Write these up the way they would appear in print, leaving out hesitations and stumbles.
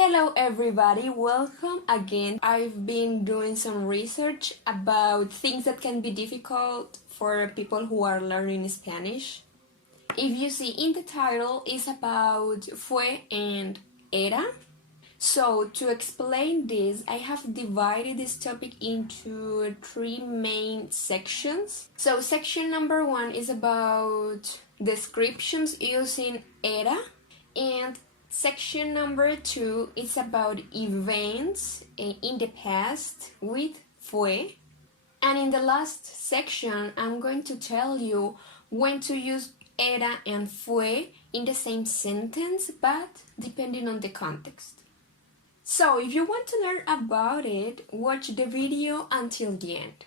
Hello everybody, welcome again. I've been doing some research about things that can be difficult for people who are learning Spanish. If you see in the title, it's about fue and era. So to explain this, I have divided this topic into three main sections. So section number 1 is about descriptions using era, and section number 2 is about events in the past with fue. And in the last section, I'm going to tell you when to use era and fue in the same sentence, but depending on the context. So if you want to learn about it, watch the video until the end.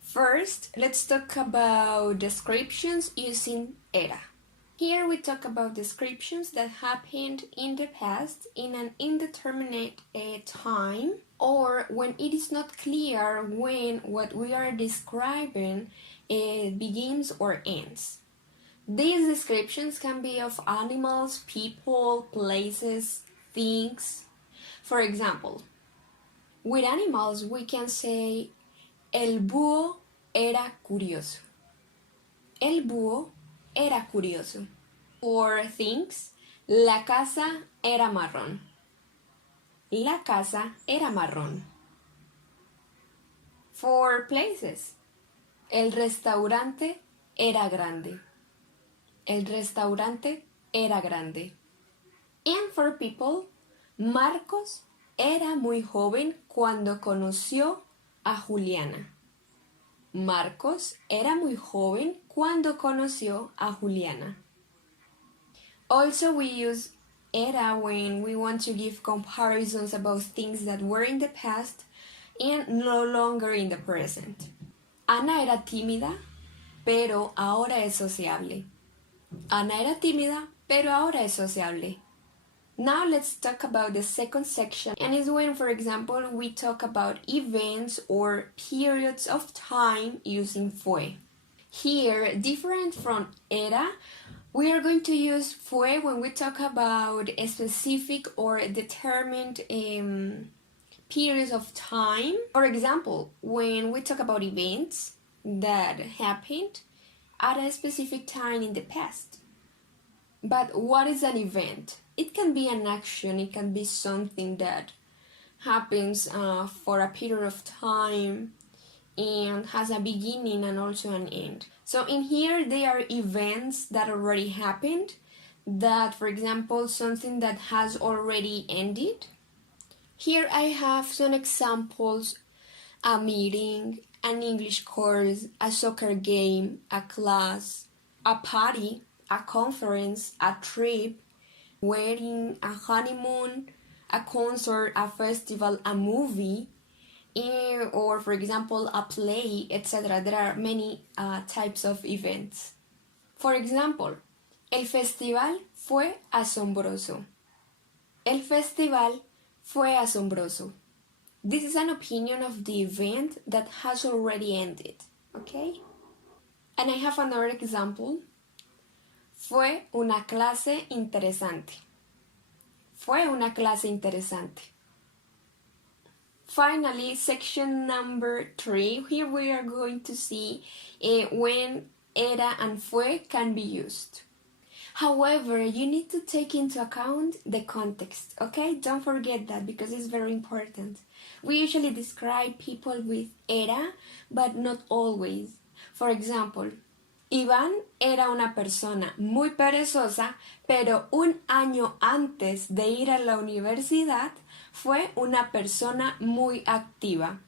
First, let's talk about descriptions using era. Here we talk about descriptions that happened in the past in an indeterminate time, or when it is not clear when what we are describing begins or ends. These descriptions can be of animals, people, places, things. For example, with animals we can say el búho era curioso. El búho era curioso. For things, la casa era marrón. La casa era marrón. For places, el restaurante era grande. El restaurante era grande. And for people, Marcos era muy joven cuando conoció a Juliana. Marcos era muy joven cuando conoció a Juliana. Also, we use era when we want to give comparisons about things that were in the past and no longer in the present. Ana era tímida, pero ahora es sociable. Ana era tímida, pero ahora es sociable. Now let's talk about the second section, and it's when, for example, we talk about events or periods of time using fue. Here, different from era, we are going to use fue when we talk about a specific or determined periods of time. For example, when we talk about events that happened at a specific time in the past. But what is an event? It can be an action, it can be something that happens for a period of time and has a beginning and also an end. So in here, they are events that already happened, that, for example, something that has already ended. Here I have some examples: a meeting, an English course, a soccer game, a class, a party, a conference, a trip, wedding, a honeymoon, a concert, a festival, a movie, or for example a play, etc. There are many types of events. For example, el festival fue asombroso. El festival fue asombroso. This is an opinion of the event that has already ended, okay? And I have another example. Fue una clase interesante. Fue una clase interesante. Finally, section number 3. Here we are going to see when era and fue can be used. However, you need to take into account the context, okay? Don't forget that because it's very important. We usually describe people with era, but not always. For example, Iván era una persona muy perezosa, pero un año antes de ir a la universidad fue una persona muy activa.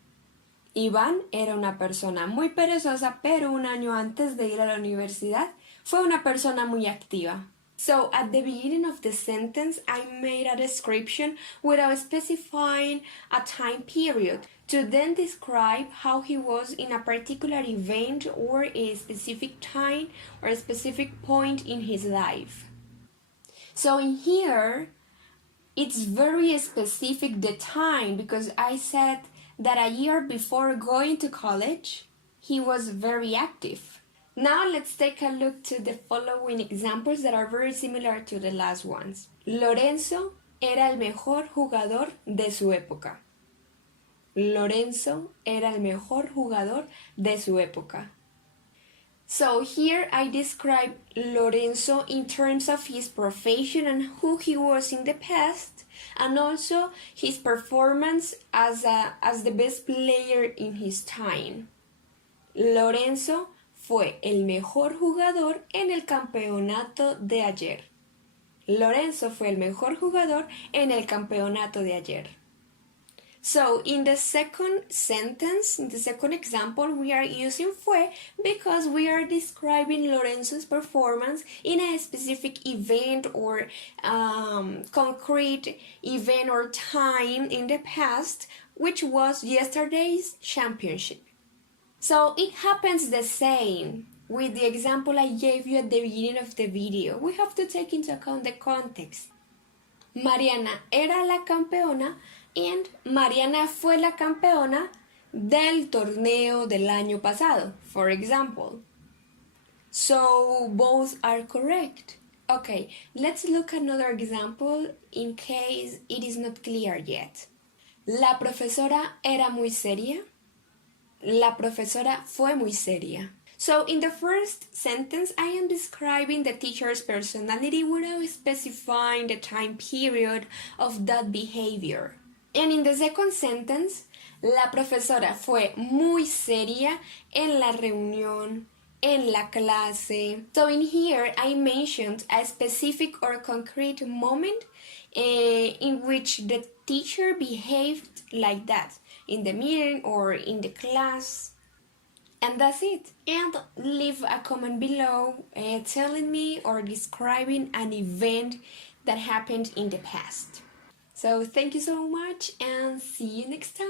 Iván era una persona muy perezosa, pero un año antes de ir a la universidad fue una persona muy activa. So at the beginning of the sentence, I made a description without specifying a time period to then describe how he was in a particular event or a specific time or a specific point in his life. So in here, it's very specific, the time, because I said that a year before going to college, he was very active. Now let's take a look to the following examples that are very similar to the last ones. Lorenzo era el mejor jugador de su época. Lorenzo era el mejor jugador de su época. So here I describe Lorenzo in terms of his profession and who he was in the past, and also his performance as the best player in his time. Lorenzo fue el mejor jugador en el campeonato de ayer. Lorenzo fue el mejor jugador en el campeonato de ayer. So, in the second sentence, in the second example, we are using fue because we are describing Lorenzo's performance in a specific event or concrete event or time in the past, which was yesterday's championship. So, it happens the same with the example I gave you at the beginning of the video. We have to take into account the context. Mariana era la campeona and Mariana fue la campeona del torneo del año pasado, for example. So both are correct. Okay, let's look at another example in case it is not clear yet. La profesora era muy seria. La profesora fue muy seria. So in the first sentence, I am describing the teacher's personality without specifying the time period of that behavior. And in the second sentence, la profesora fue muy seria en la reunión, en la clase. So in here, I mentioned a specific or concrete moment in which the teacher behaved like that, in the meeting or in the class. And that's it. And leave a comment below telling me or describing an event that happened in the past. So thank you so much and see you next time.